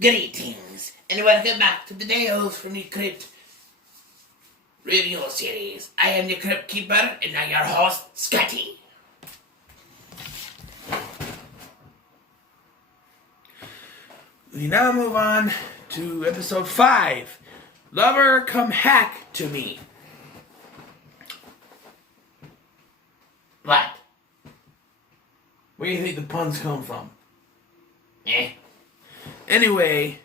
Greetings, and welcome back to the Tales from the Crypt radio series. I am the Crypt Keeper, and I'm your host, Scotty. We now move on to episode 5. Lover, come hack to me. What? Where do you think the puns come from? Eh? Anyway,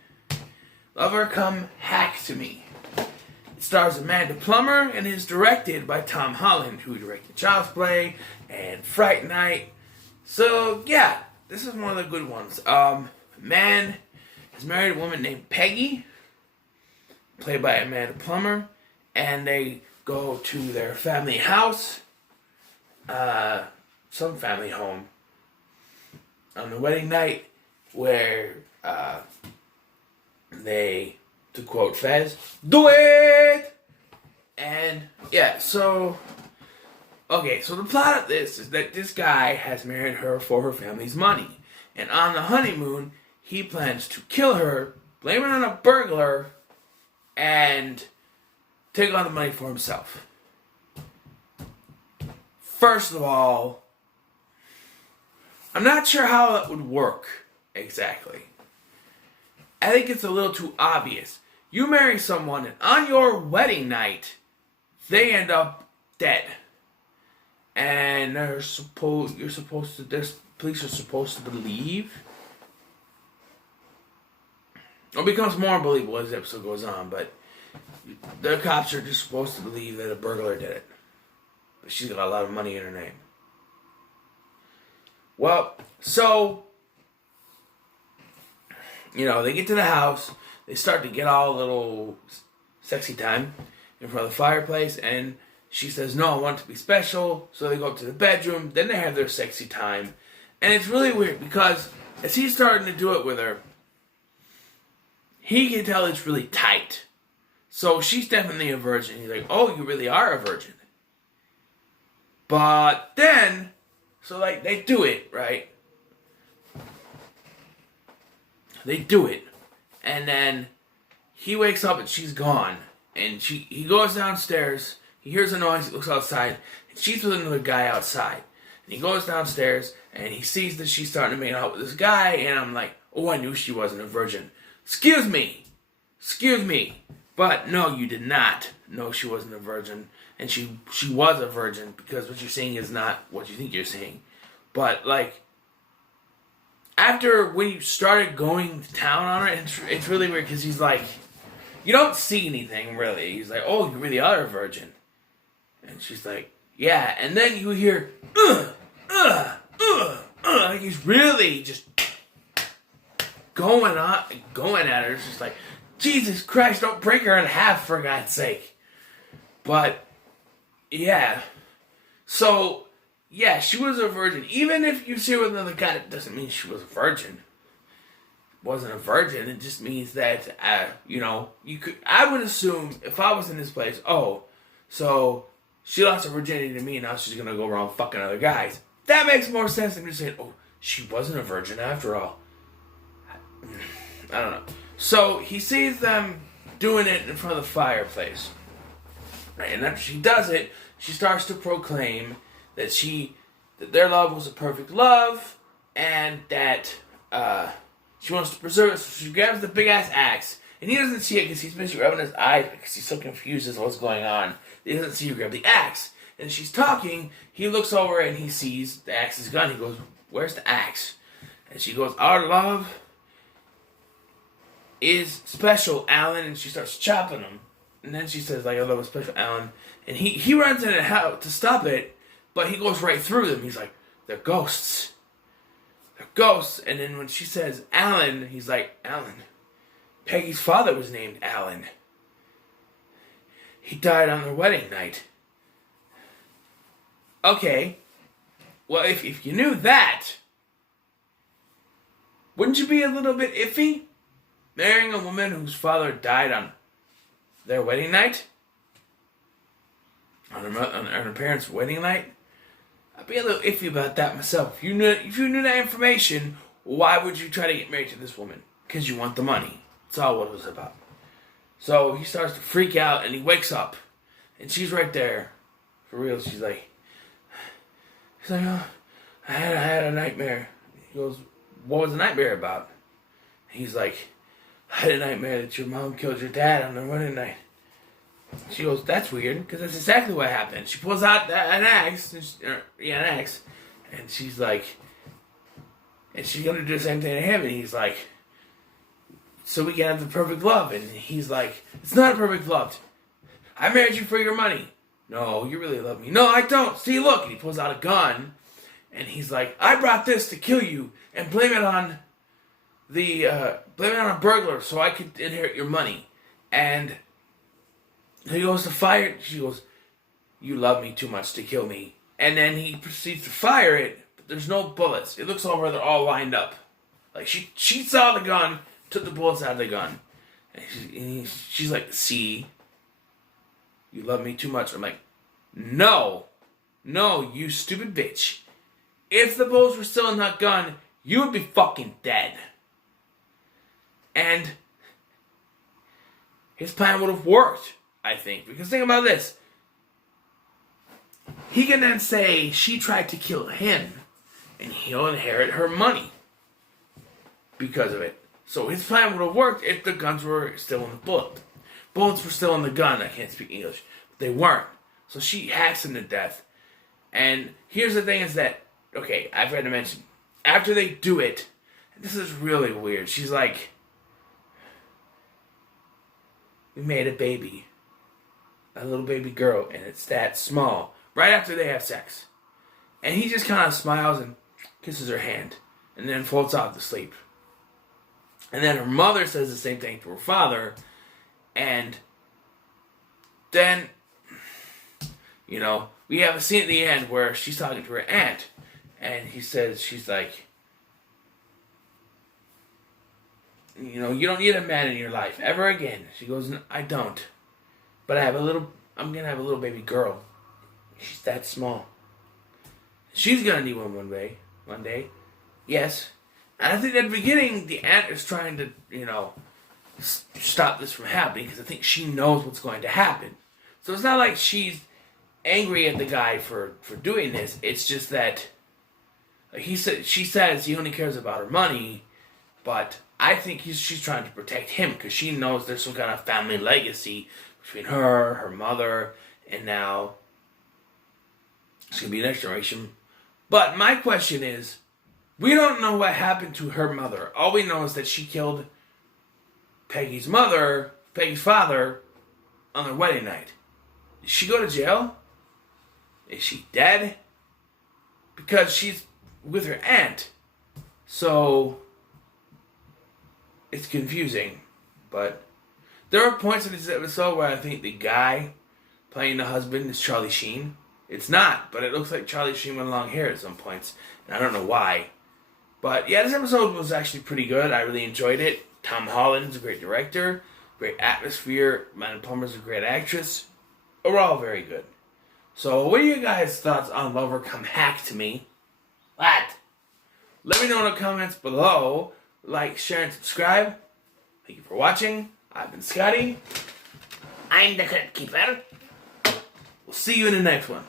Lover, come hack to me. It stars Amanda Plummer and is directed by Tom Holland, who directed Child's Play and Fright Night. So, yeah, this is one of the good ones. A man has married a woman named Peggy, played by Amanda Plummer, and they go to their family house, some family home, on the wedding night, where they, to quote Fez, do it! And, yeah, so the plot of this is that this guy has married her for her family's money. And on the honeymoon, he plans to kill her, blame it on a burglar, and take all the money for himself. First of all, I'm not sure how that would work exactly. I think it's a little too obvious. You marry someone, and on your wedding night, they end up dead. And police are supposed to believe. It becomes more believable as the episode goes on, but the cops are just supposed to believe that a burglar did it. But she's got a lot of money in her name. Well, so, they get to the house, they start to get all a little sexy time in front of the fireplace, and she says, no, I want it to be special, so they go up to the bedroom, then they have their sexy time, and it's really weird, because as he's starting to do it with her, he can tell it's really tight. So she's definitely a virgin. He's like, oh, you really are a virgin. But then, they do it, right? They do it. And then he wakes up and she's gone. And he goes downstairs. He hears a noise. He looks outside. And she's with another guy outside. And he goes downstairs and he sees that she's starting to make out with this guy. And I'm like, oh, I knew she wasn't a virgin. Excuse me. But no, you did not know she wasn't a virgin. And she was a virgin, because what you're seeing is not what you think you're seeing. But, after when you started going to town on her, it's really weird, because he's like, you don't see anything, really. He's like, oh, you really are a virgin. And she's like, yeah. And then you hear, like he's really just going at her. It's just like, Jesus Christ, don't break her in half, for God's sake. But, yeah. So, yeah, she was a virgin. Even if you see her with another guy, it doesn't mean she was a virgin. Wasn't a virgin. It just means that, I would assume, if I was in this place, oh, so she lost her virginity to me, and now she's going to go around fucking other guys. That makes more sense than just saying, oh, she wasn't a virgin after all. I don't know. So, he sees them doing it in front of the fireplace. Right? And after she does it, she starts to proclaim that their love was a perfect love, and that she wants to preserve it. So she grabs the big-ass axe, and he doesn't see it because he's busy rubbing his eyes because he's so confused as to what's going on. He doesn't see her grab the axe. And she's talking, he looks over and he sees the axe is gone. He goes, where's the axe? And she goes, our love is special, Alan, and she starts chopping him. And then she says, our love is special, Alan. And he runs in and out to stop it, but he goes right through them. He's like, they're ghosts. They're ghosts. And then when she says Alan, he's like, Alan. Peggy's father was named Alan. He died on their wedding night. Okay. Well, if you knew that, wouldn't you be a little bit iffy? Marrying a woman whose father died on their wedding night? On her parents' wedding night? I'd be a little iffy about that myself. If you knew that information, why would you try to get married to this woman? because you want the money. That's all what it was about. So he starts to freak out, and he wakes up, and she's right there, for real. She's like, oh, I had a nightmare. He goes, what was the nightmare about? He's like, I had a nightmare that your mom killed your dad on the wedding night. She goes, that's weird, because that's exactly what happened. She pulls out an axe, and she's like, and she's going to do the same thing to him, and he's like, so we can have the perfect love. And he's like, it's not a perfect love. I married you for your money. No, you really love me. No, I don't. See, look. And he pulls out a gun, and he's like, I brought this to kill you, and blame it on a burglar so I could inherit your money. And he goes to fire it. She goes, you love me too much to kill me. And then he proceeds to fire it, but there's no bullets. It looks over, they're all lined up. Like, she saw the gun, took the bullets out of the gun. And she's like, see, you love me too much. I'm like, no, you stupid bitch. If the bullets were still in that gun, you would be fucking dead. And his plan would have worked, I think. Because think about this. He can then say she tried to kill him, and he'll inherit her money because of it. So his plan would have worked if the guns were still in the bullet. Bullets were still in the gun. I can't speak English. But they weren't. So she hacks him to death. And here's the thing is that, okay, I've read to mention, after they do it, this is really weird. She's like, we made a baby. A little baby girl. And it's that small. Right after they have sex. And he just kind of smiles and kisses her hand. And then floats off to sleep. And then her mother says the same thing to her father. And then, you know, we have a scene at the end where she's talking to her aunt. And he says, she's like, you know, you don't need a man in your life ever again. She goes, I don't. But I'm going to have a little baby girl. She's that small. She's going to need one day. Yes. And I think at the beginning, the aunt is trying to, you know, stop this from happening because I think she knows what's going to happen. So it's not like she's angry at the guy for doing this. It's just that she says he only cares about her money, but I think she's trying to protect him because she knows there's some kind of family legacy between her mother, and now it's going to be the next generation. But my question is, we don't know what happened to her mother. All we know is that she killed Peggy's father, on their wedding night. Did she go to jail? Is she dead? Because she's with her aunt. So, it's confusing. But there are points in this episode where I think the guy playing the husband is Charlie Sheen. It's not, but it looks like Charlie Sheen with long hair at some points. And I don't know why. But yeah, this episode was actually pretty good. I really enjoyed it. Tom Holland's a great director. Great atmosphere. Amanda Plummer's a great actress. Overall, very good. So, what are you guys' thoughts on Lover Come Hack to Me? What? Let me know in the comments below. Like, share, and subscribe. Thank you for watching. I've been Scotty. I'm the Crypt Keeper. We'll see you in the next one.